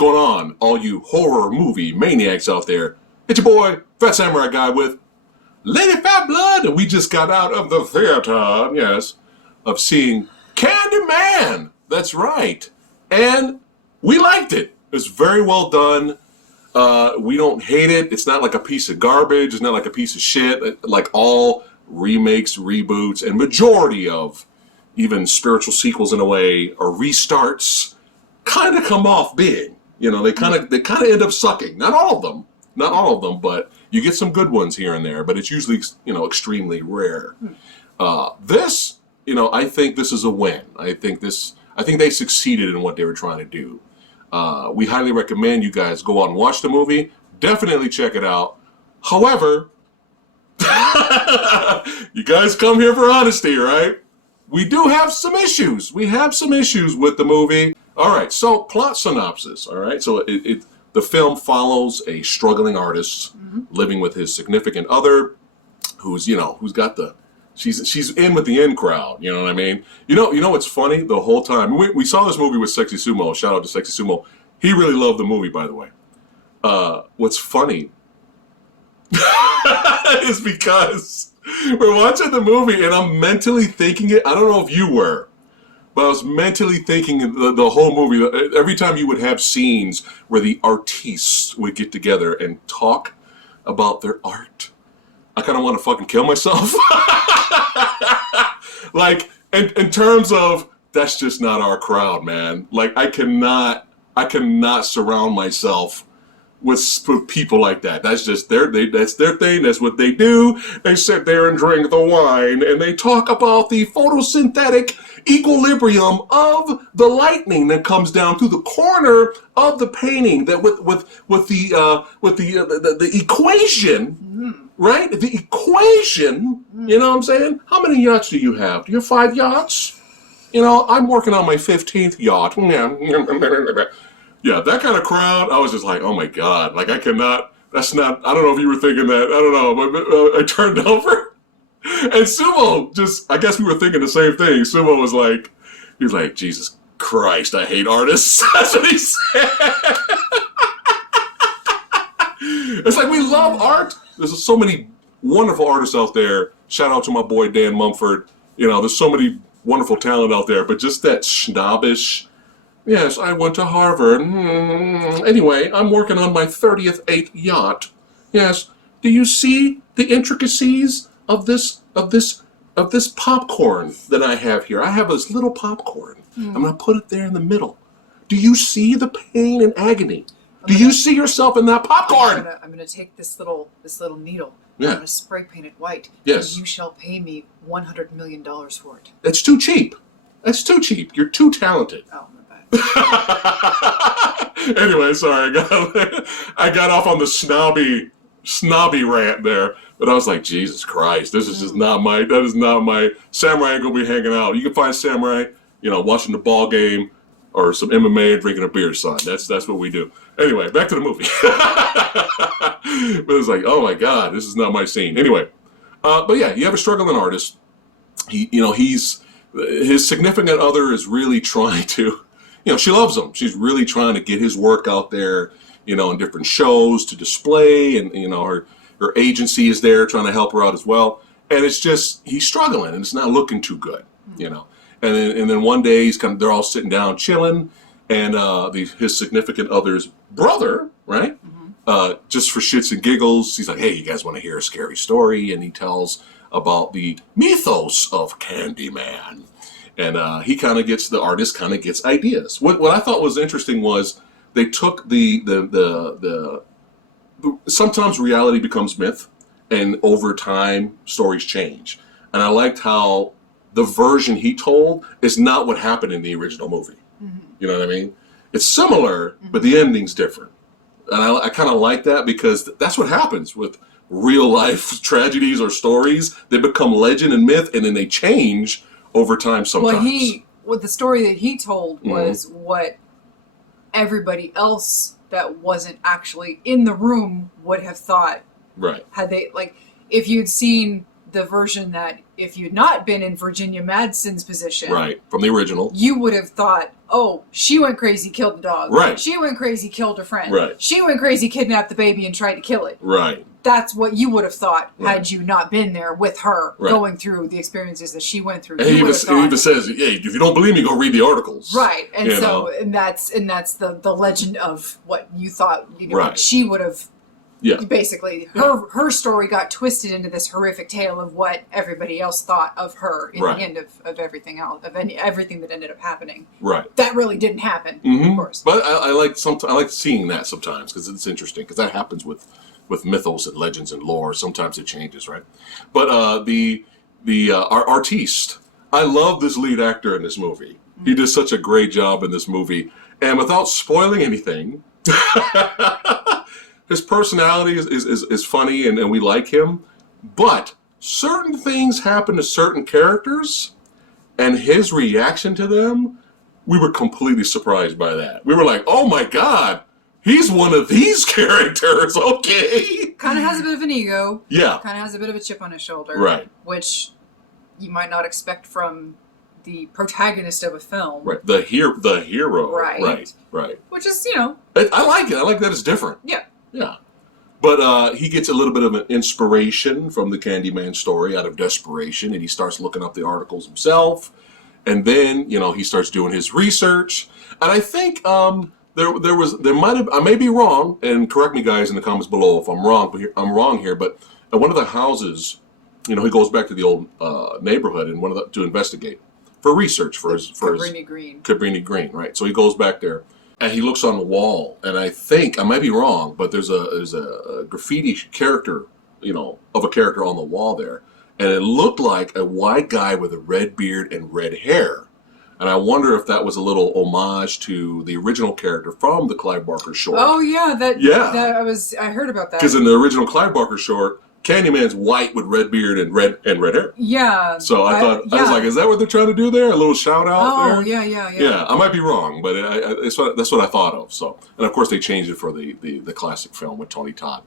going on, all you horror movie maniacs out there? It's your boy, Fat Samurai Guy with Lady Fat Blood, and we just got out of the theater, yes, of seeing Candyman. That's right. And we liked it. It was very well done. We don't hate it. It's not like a piece of garbage. It's not like a piece of shit. Like all remakes, reboots, and majority of even spiritual sequels in a way, or restarts, kind of come off big. You know, they kind of end up sucking. Not all of them, but you get some good ones here and there. But it's usually, you know, extremely rare. This, you know, I think this is a win. I think they succeeded in what they were trying to do. We highly recommend you guys go out and watch the movie. Definitely check it out. However, you guys come here for honesty, right? We do have some issues. We have some issues with the movie. All right, so plot synopsis. All right, so the film follows a struggling artist living with his significant other, who's got the she's in with the in crowd. You know what I mean? You know what's funny? The whole time we saw this movie with Sexy Sumo. Shout out to Sexy Sumo. He really loved the movie, by the way. What's funny is because we're watching the movie and I'm mentally thinking it. I don't know if you were, but I was mentally thinking the whole movie. Every time you would have scenes where the artistes would get together and talk about their art, I kind of want to fucking kill myself. Like, in terms of, that's just not our crowd, man. Like, I cannot surround myself with people like that. That's just that's their thing. That's what they do. They sit there and drink the wine, and they talk about the photosynthetic equilibrium of the lightning that comes down through the corner of the painting. That with the equation, right? The equation. You know what I'm saying? How many yachts do you have? Do you have 5 yachts? You know, I'm working on my 15th yacht. Yeah, that kind of crowd, I was just like, oh my God, like I cannot, that's not, I don't know if you were thinking that, I don't know, but I turned over, and Sumo I guess we were thinking the same thing. Sumo was like, he was like, Jesus Christ, I hate artists. That's what he said. It's like, we love art. There's so many wonderful artists out there. Shout out to my boy Dan Mumford. You know, there's so many wonderful talent out there, but just that snobbish, yes, I went to Harvard. Anyway, I'm working on my 38th yacht. Yes, do you see the intricacies of this popcorn that I have here? I have this little popcorn. I'm gonna put it there in the middle. Do you see the pain and agony? Do you see yourself in that popcorn? I'm gonna take this little needle. Yeah. I'm gonna spray paint it white. Yes. And you shall pay me $100 million for it. That's too cheap. That's too cheap. You're too talented. Oh, my bad. Anyway, sorry, I got off on the snobby rant there, but I was like, Jesus Christ, this is just that is not my, Samurai ain't gonna be hanging out. You can find Samurai, you know, watching the ball game or some MMA and drinking a beer, son. That's what we do. Anyway, back to the movie. But it's like, oh my God, this is not my scene. Anyway, but yeah, you have a struggling artist. His significant other is really trying to, she loves him. She's really trying to get his work out there, in different shows to display, and her agency is there trying to help her out as well. And it's just, he's struggling, and it's not looking too good, And then one day they're all sitting down chilling, and his significant other's brother, right? Just for shits and giggles, he's like, hey, you guys want to hear a scary story? And he tells about the mythos of Candyman. And the artist kind of gets ideas. What I thought was interesting was they took the sometimes reality becomes myth, and over time stories change. And I liked how the version he told is not what happened in the original movie. You know what I mean? It's similar, but the ending's different. And I kind of like that, because that's what happens with real life tragedies or stories. They become legend and myth, and then they change over time sometimes. Well, the story that he told was what everybody else that wasn't actually in the room would have thought. Right. Had they, if you'd seen the version that if you'd not been in Virginia Madsen's position, Right, from the original, you would have thought, oh, she went crazy, killed the dog. Right. She went crazy, killed her friend. Right. She went crazy, kidnapped the baby, and tried to kill it. Right. That's what you would have thought Right. had you not been there with her, Right. going through the experiences that she went through. And he even says, "Hey, if you don't believe me, go read the articles." Right, and You so know? and that's the legend of what you thought. Right. She would have. Yeah. Basically, her story got twisted into this horrific tale of what everybody else thought of her in Right. the end of everything else, of everything that ended up happening. Right. That really didn't happen, Mm-hmm. of course. But I like seeing that sometimes because it's interesting because that happens with mythos and legends and lore. Sometimes it changes, right? But our artiste, I love this lead actor in this movie. Mm-hmm. He did such a great job in this movie, and without spoiling anything. His personality is funny and we like him, but certain things happen to certain characters, and his reaction to them, we were completely surprised by that. We were like, oh my God, he's one of these characters, okay. Kind of has a bit of an ego. Yeah. Kind of has a bit of a chip on his shoulder. Right. Which you might not expect from the protagonist of a film. Right. The hero. Right. Right. Which is, I like it. I like that it's different. Yeah. Yeah. But he gets a little bit of an inspiration from the Candyman story out of desperation, and he starts looking up the articles himself. And then, he starts doing his research. And I think there might have, I may be wrong, and correct me guys in the comments below if I'm wrong, but I'm wrong here, but at one of the houses, he goes back to the old neighborhood and to investigate for research for his Cabrini Green, right? So he goes back there. And he looks on the wall, and I think I might be wrong, but there's a graffiti character, of a character on the wall there, and it looked like a white guy with a red beard and red hair, and I wonder if that was a little homage to the original character from the Clive Barker short. Oh yeah, I heard about that. Because in the original Clive Barker short, Candyman's white with red beard and red hair. Yeah. So I thought, I was like, is that what they're trying to do there? A little shout out there? Oh, yeah. Yeah, I might be wrong, but that's what I thought of. So, and of course they changed it for the classic film with Tony Todd.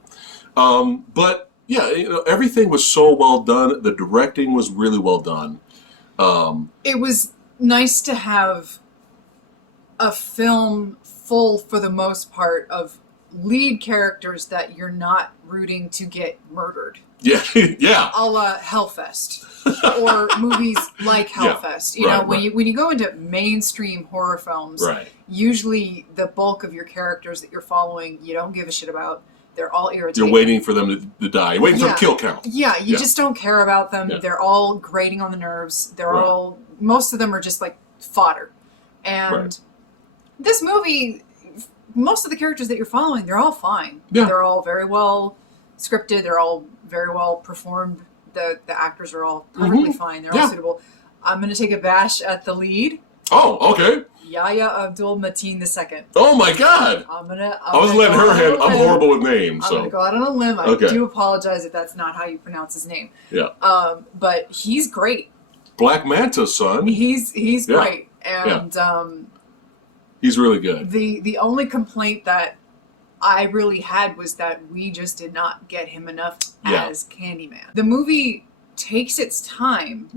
But yeah, everything was so well done. The directing was really well done. It was nice to have a film full, for the most part, of lead characters that you're not rooting to get murdered. Yeah, yeah. A la Hellfest, or movies like Hellfest. When you go into mainstream horror films, usually the bulk of your characters that you're following, you don't give a shit about. They're all irritating. You're waiting for them to die. You're waiting for the kill count. Yeah, you just don't care about them. Yeah. They're all grating on the nerves. Most of them are just like fodder. And this movie, most of the characters that you're following, they're all fine. Yeah. They're all very well scripted. They're all very well performed. The actors are all perfectly fine. They're all suitable. I'm going to take a bash at the lead. Oh, okay. Yahya Abdul-Mateen II. Oh my God! I was letting her handle. I'm horrible with names. I'm going to go out on a limb. I do apologize if that's not how you pronounce his name. Yeah. But he's great. Black Manta's son. He's great. And he's really good. The only complaint that I really had was that we just did not get him enough as Candyman. The movie takes its time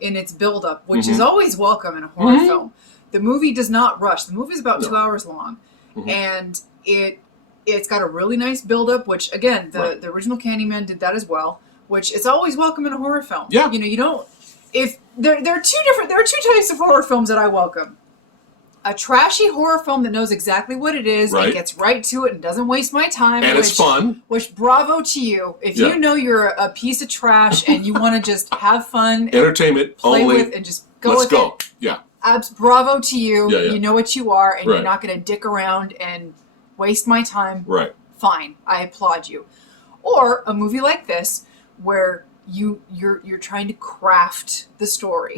in its build-up, which is always welcome in a horror film. The movie does not rush. The movie is about 2 hours long, and it's got a really nice build-up, which, again, the original Candyman did that as well, which is always welcome in a horror film. Yeah. You don't... If there are two types of horror films that I welcome. A trashy horror film that knows exactly what it is and gets right to it and doesn't waste my time. And it's fun. Which, bravo to you. If you know you're a piece of trash and you want to just have fun. Entertainment play only. With and just go with it. Yeah. Bravo to you. Yeah. You know what you are and you're not going to dick around and waste my time. Right. Fine. I applaud you. Or a movie like this where you're trying to craft the story.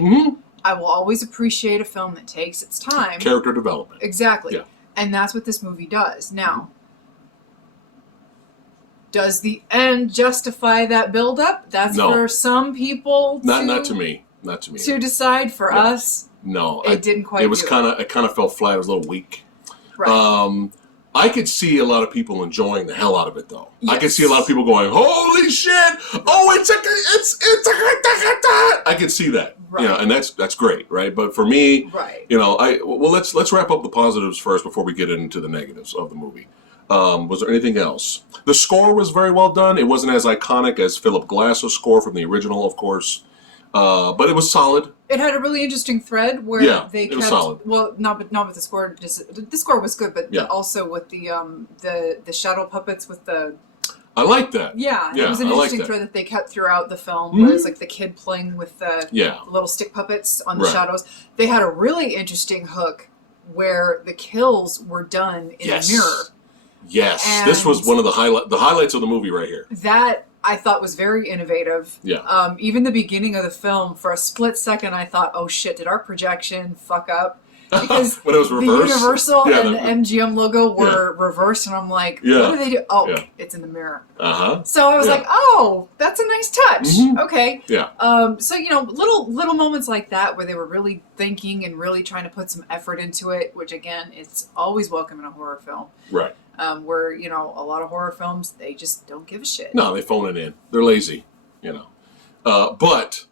I will always appreciate a film that takes its time. Character development. Exactly. Yeah. And that's what this movie does. Now, does the end justify that build-up? That's for some people. Not to me. Not to me. To decide. For us, no, it didn't quite. It kind of fell flat. It was a little weak. Right. I could see a lot of people enjoying the hell out of it, though. Yes. I could see a lot of people going, "Holy shit! Oh, it's I could see that, right. You know, and that's great, right? But for me, right. You know, let's wrap up the positives first before we get into the negatives of the movie. Was there anything else? The score was very well done. It wasn't as iconic as Philip Glass's score from the original, of course, but it was solid. It had a really interesting thread where they kept. It was solid. Well, not with the score. The score was good, but also with the shadow puppets with the. I like that. Yeah, it was an interesting thread that they kept throughout the film, where it was like the kid playing with the little stick puppets on the shadows. They had a really interesting hook where the kills were done in a mirror. Yes, and this was one of the highlights of the movie right here. That I thought was very innovative. Yeah. Even the beginning of the film, for a split second, I thought, "Oh shit, did our projection fuck up?" Because when it was reversed, the Universal and the MGM logo were reversed, and I'm like, "What do they do?" Oh, it's in the mirror. So I was like, "Oh, that's a nice touch." Okay. Yeah. So little moments like that where they were really thinking and really trying to put some effort into it, which again, it's always welcome in a horror film. Right. Where, a lot of horror films, they just don't give a shit. No, they phone it in. They're lazy, But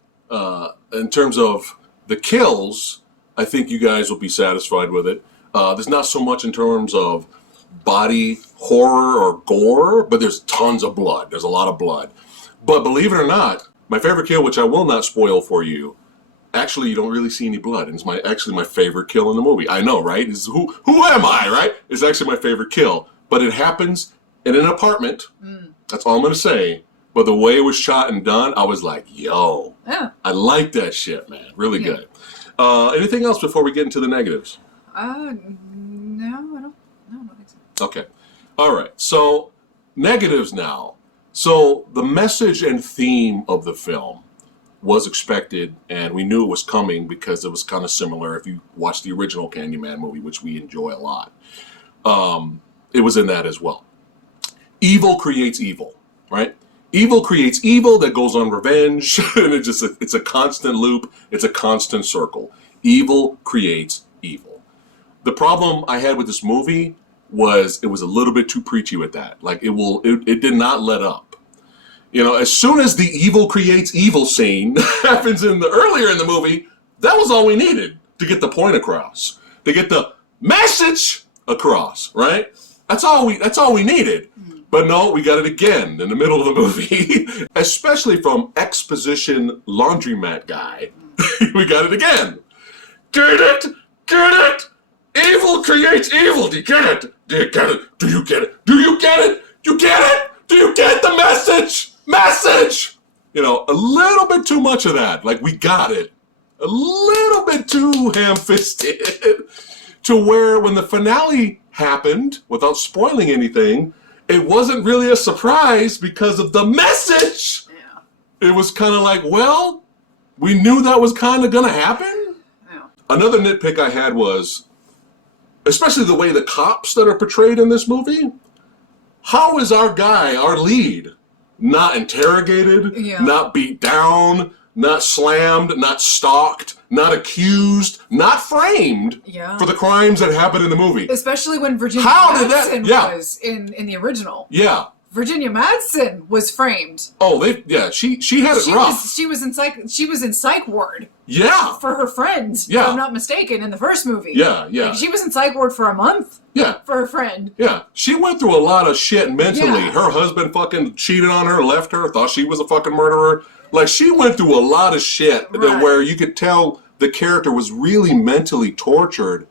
in terms of the kills, I think you guys will be satisfied with it. There's not so much in terms of body horror or gore, but there's tons of blood. There's a lot of blood. But believe it or not, my favorite kill, which I will not spoil for you, actually, you don't really see any blood, and it's actually my favorite kill in the movie. I know, right? It's who am I, right? It's actually my favorite kill. But it happens in an apartment. That's all I'm going to say. But the way it was shot and done, I was like, yo. Yeah. I like that shit, man. Really good. Anything else before we get into the negatives? No, I don't think so. Okay. All right. So, negatives now. So, the message and theme of the film was expected, and we knew it was coming because it was kind of similar if you watch the original Candyman movie, which we enjoy a lot. It was in that as well. Evil creates evil, right? Evil creates evil that goes on revenge, and it's a constant loop. It's a constant circle. Evil creates evil. The problem I had with this movie was it was a little bit too preachy with that. Like it did not let up. As soon as the evil creates evil scene happens earlier in the movie, that was all we needed to get the point across, to get the message across, right? That's all we needed. But no, we got it again in the middle of the movie, especially from exposition laundromat guy. We got it again. Get it? Get it? Evil creates evil. Do you get it? Do you get it? Do you get it? Do you get it? You get it? Do you get the message? Message! A little bit too much of that. Like, we got it. A little bit too ham-fisted. To where when the finale happened, without spoiling anything, it wasn't really a surprise because of the message. Yeah. It was kind of like, well, we knew that was kind of going to happen. Yeah. Another nitpick I had was, especially the way the cops that are portrayed in this movie, how is our guy, our lead, not interrogated, not beat down, not slammed, not stalked, not accused, not framed for the crimes that happened in the movie? Especially when Virginia Madsen was in the original. Yeah. Virginia Madsen was framed. Oh, she had it rough. She was in psych ward. Yeah. For her friend, if I'm not mistaken, in the first movie. Yeah. Like, she was in psych ward for a month. Yeah. For her friend. Yeah. She went through a lot of shit mentally. Yeah. Her husband fucking cheated on her, left her, thought she was a fucking murderer. Like, she went through a lot of shit where you could tell the character was really mentally tortured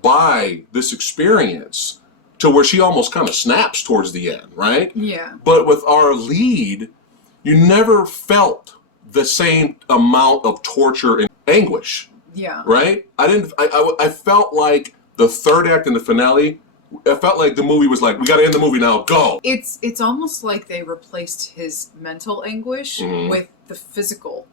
by this experience, to where she almost kind of snaps towards the end, right? Yeah. But with our lead, you never felt the same amount of torture and anguish. Yeah. Right? I felt like the third act in the finale, I felt like the movie was like, we got to end the movie now, go. It's almost like they replaced his mental anguish with the physical.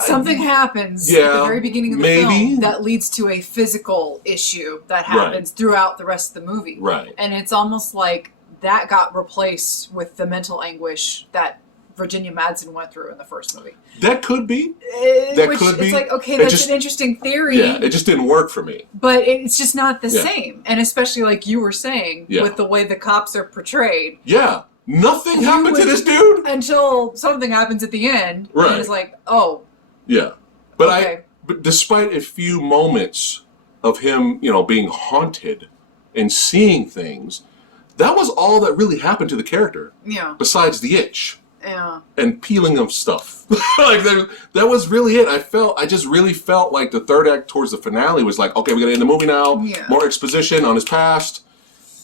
Something happens at the very beginning of the film that leads to a physical issue that happens throughout the rest of the movie. Right. And it's almost like that got replaced with the mental anguish that Virginia Madsen went through in the first movie. That could be. It's like, okay, that's an interesting theory. Yeah, it just didn't work for me. But it's just not the same. And especially like you were saying, with the way the cops are portrayed. Yeah. Nothing happened to this dude. Until something happens at the end. Right. And it's like, oh. Yeah. But but despite a few moments of him, being haunted and seeing things, that was all that really happened to the character. Yeah. Besides the itch. Yeah. And peeling of stuff. Like that was really it. I just really felt like the third act towards the finale was like, okay, we gotta end the movie now. Yeah. More exposition on his past.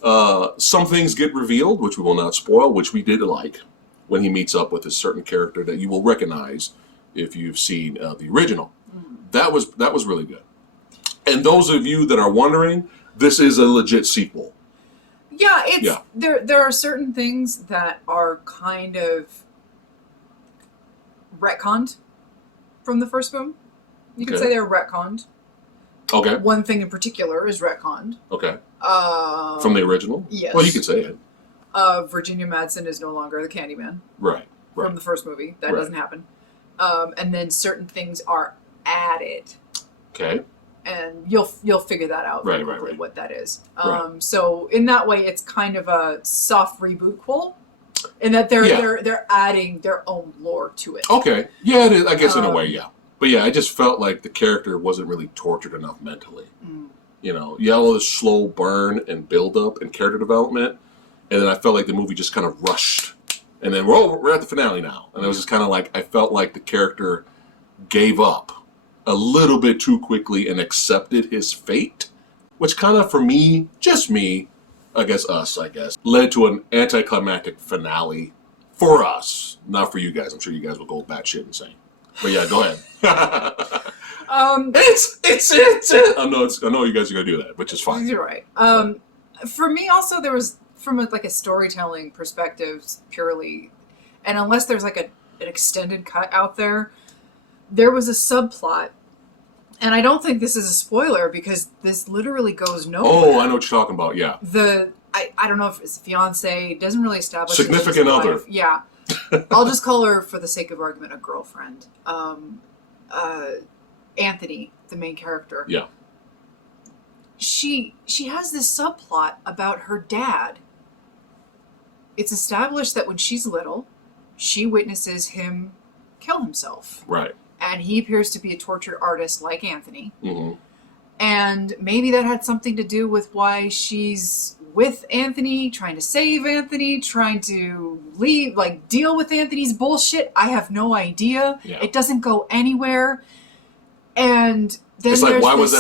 Some things get revealed, which we will not spoil, which we did like when he meets up with a certain character that you will recognize if you've seen the original. That was really good. And those of you that are wondering, this is a legit sequel. Yeah, there are certain things that are kind of retconned from the first film. You could say they're retconned. Okay. One thing in particular is retconned. Okay. From the original? Yes. Well, you could say it. Virginia Madsen is no longer the Candyman. Right. From the first movie. That doesn't happen. And then certain things are added. Okay. And you'll figure that out very quickly what that is. So in that way, it's kind of a soft reboot-quel, in that they're adding their own lore to it. Okay, yeah, it is, I guess in a way, yeah. But yeah, I just felt like the character wasn't really tortured enough mentally. All this slow burn and build up and character development, and then I felt like the movie just kind of rushed, and then we're at the finale now, and it was just kind of like I felt like the character gave up a little bit too quickly and accepted his fate, which kind of, for me, just me, I guess, led to an anticlimactic finale for us, not for you guys. I'm sure you guys will go batshit insane. But yeah, go ahead. It's I know you guys are gonna do that, which is fine. You're right. For me, also, there was, from a storytelling perspective, purely, and unless there's like an extended cut out there was a subplot, and I don't think this is a spoiler because this literally goes nowhere. Oh, I know what you're talking about, yeah. I don't know if it's fiance, doesn't really establish. Significant other. Wife. Yeah. I'll just call her, for the sake of argument, a girlfriend. Anthony, the main character. Yeah. She has this subplot about her dad. It's established that when she's little, she witnesses him kill himself. Right. And he appears to be a tortured artist like Anthony. Mm-hmm. And maybe that had something to do with why she's with Anthony, trying to save Anthony, trying to deal with Anthony's bullshit. I have no idea. Yeah. It doesn't go anywhere. And then it's like, why was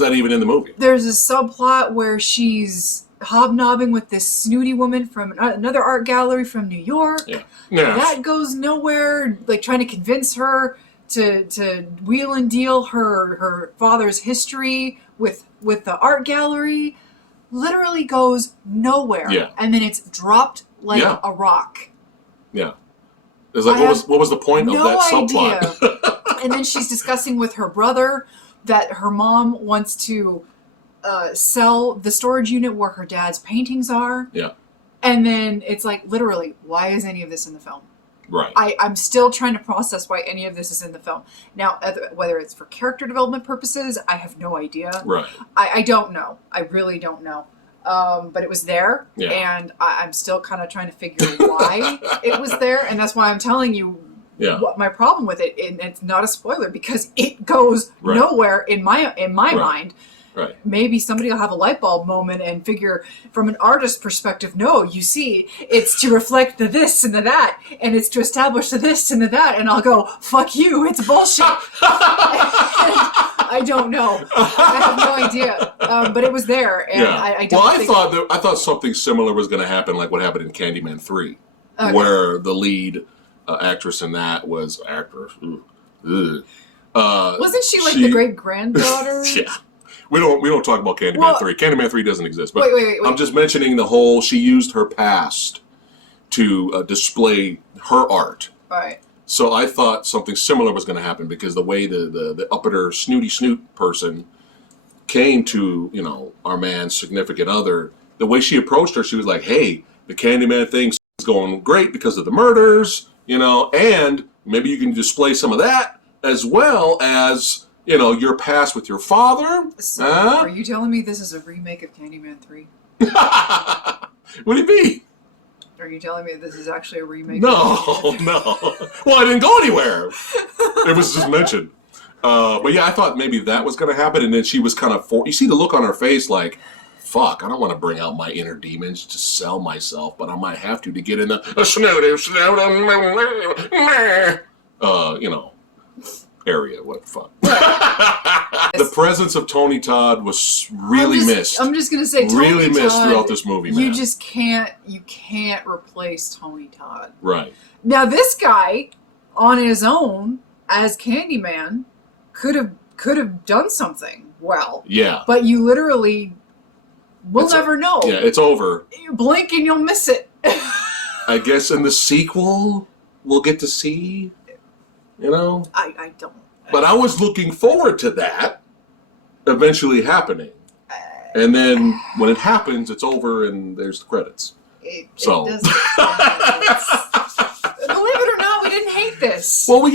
that even in the movie? There's a subplot where she's hobnobbing with this snooty woman from another art gallery from New York. Yeah. That goes nowhere. Like, trying to convince her to wheel and deal her father's history with the art gallery. Literally goes nowhere. Yeah. And then it's dropped like a rock. Yeah. It's like, what was the point of that subplot? And then she's discussing with her brother that her mom wants to sell the storage unit where her dad's paintings are. Yeah. And then it's like, literally, why is any of this in the film? Right. I'm still trying to process why any of this is in the film. Now, whether it's for character development purposes, I have no idea. Right. I don't know. I really don't know. But it was there, and I'm still kind of trying to figure why it was there, and that's why I'm telling you what my problem with it. And it's not a spoiler because it goes nowhere in my mind. Right. Maybe somebody will have a light bulb moment and figure, from an artist's perspective, no, you see, it's to reflect the this and the that, and it's to establish the this and the that, and I'll go, fuck you, it's bullshit. I don't know. I have no idea. But it was there, and I don't think... I thought something similar was going to happen, like what happened in Candyman 3, where the lead actress in that was wasn't she like the great-granddaughter? Yeah. We don't talk about Candyman 3. Candyman 3 doesn't exist. But wait. I'm just mentioning the whole, she used her past to display her art. Right. So I thought something similar was going to happen because the way the uppiter snooty snoot person came to, our man's significant other, the way she approached her, she was like, hey, the Candyman thing's going great because of the murders. You know, and maybe you can display some of that as well as, you know, your past with your father. So, are you telling me this is a remake of Candyman 3? What do you mean? Are you telling me this is actually a remake? No, no. Well, I didn't go anywhere. It was just mentioned. But yeah, I thought maybe that was going to happen, and then she was kind of you see the look on her face like, fuck, I don't want to bring out my inner demons to sell myself, but I might have to get in the you know, area. What the fuck? The presence of Tony Todd was really missed. I'm just gonna say, really missed throughout this movie, man. You just can't replace Tony Todd. Right. Now this guy, on his own, as Candyman, could have done something well. Yeah. But you literally will never know. Yeah, it's over. You blink and you'll miss it. I guess in the sequel we'll get to see. You know? I don't. But I was looking forward to that eventually happening. And then when it happens, it's over and there's the credits. It doesn't. Believe it or not, we didn't hate this. Well,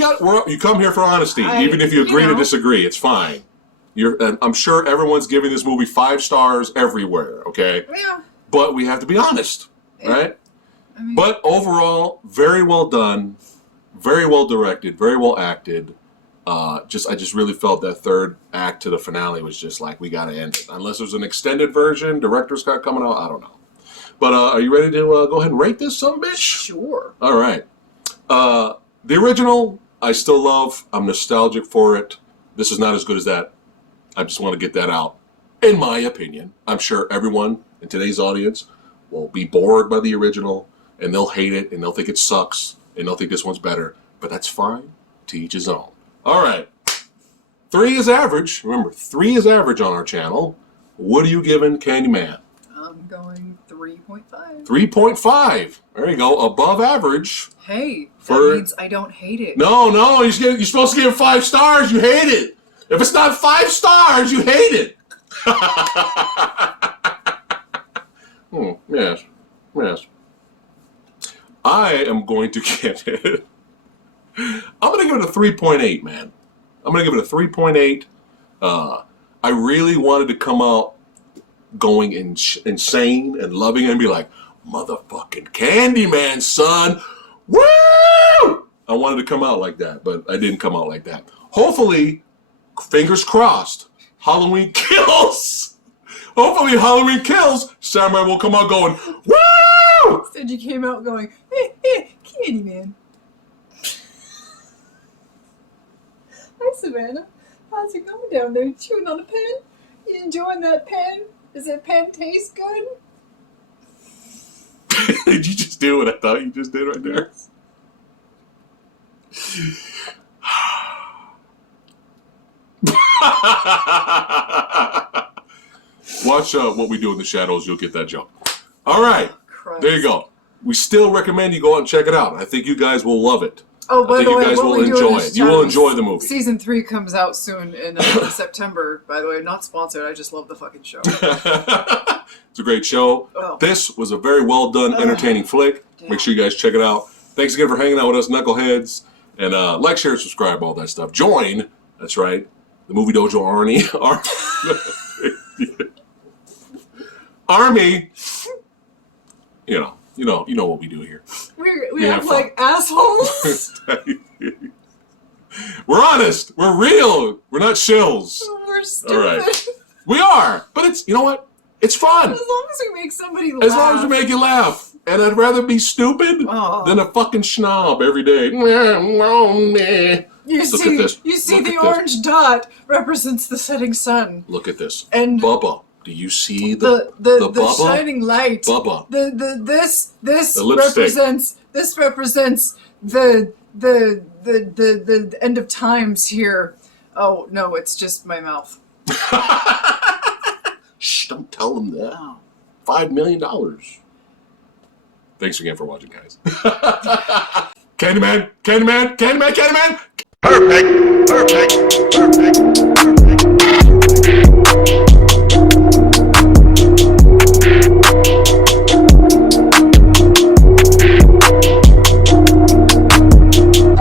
you come here for honesty. Even if you agree to disagree, it's fine. I'm sure everyone's giving this movie 5 stars everywhere, okay? Yeah. But we have to be honest, right? I mean, but overall, very well done. Very well directed, very well acted. I just really felt that third act to the finale was just like, we gotta end it. Unless there's an extended version, director's cut coming out, I don't know. But are you ready to go ahead and rate this sumbitch? Sure. All right. The original, I still love. I'm nostalgic for it. This is not as good as that. I just want to get that out. In my opinion, I'm sure everyone in today's audience will be bored by the original, and they'll hate it, and they'll think it sucks, and they'll think this one's better. But that's fine. To each his own. All right. 3 is average. Remember, 3 is average on our channel. What are you giving Candyman? I'm going 3.5. 3.5. There you go. Above average. Hey, that means I don't hate it. No, you're supposed to give it 5 stars. You hate it. If it's not 5 stars, you hate it. Yes. I am going to get it. I'm going to give it a 3.8, man. I'm going to give it a 3.8. I really wanted to come out going insane and loving it and be like, motherfucking Candyman, son. Woo! I wanted to come out like that, but I didn't come out like that. Hopefully, fingers crossed, Halloween Kills. Hopefully Halloween Kills, Samurai will come out going, woo! Instead you came out going, Candyman. Hi, Savannah. How's it going down there? Chewing on a pen? You enjoying that pen? Does that pen taste good? Did you just do what I thought you just did right there? Watch What We Do in the Shadows. You'll get that joke. All right. Christ. There you go. We still recommend you go out and check it out. I think you guys will love it. Oh, by the way, you guys will enjoy it. You will enjoy the movie. Season 3 comes out soon in September. By the way, not sponsored. I just love the fucking show. It's a great show. Oh. This was a very well done, entertaining flick. Damn. Make sure you guys check it out. Thanks again for hanging out with us, knuckleheads. And like, share, subscribe, all that stuff. Join. That's right. The Movie Dojo Army. Army. You know what we do here. We act like assholes. We're honest. We're real. We're not shills. We're stupid. All right. We are. But it's, you know what? It's fun. As long as we make somebody laugh. As long as we make you laugh. And I'd rather be stupid than a fucking schnob every day. You see the orange dot represents the setting sun. Look at this. And Bubba. Do you see the shining light? Bubba. This lipstick. represents the end of times here. Oh no, it's just my mouth. Shh! Don't tell them that. Oh. $5 million. Thanks again for watching, guys. Candyman. Perfect.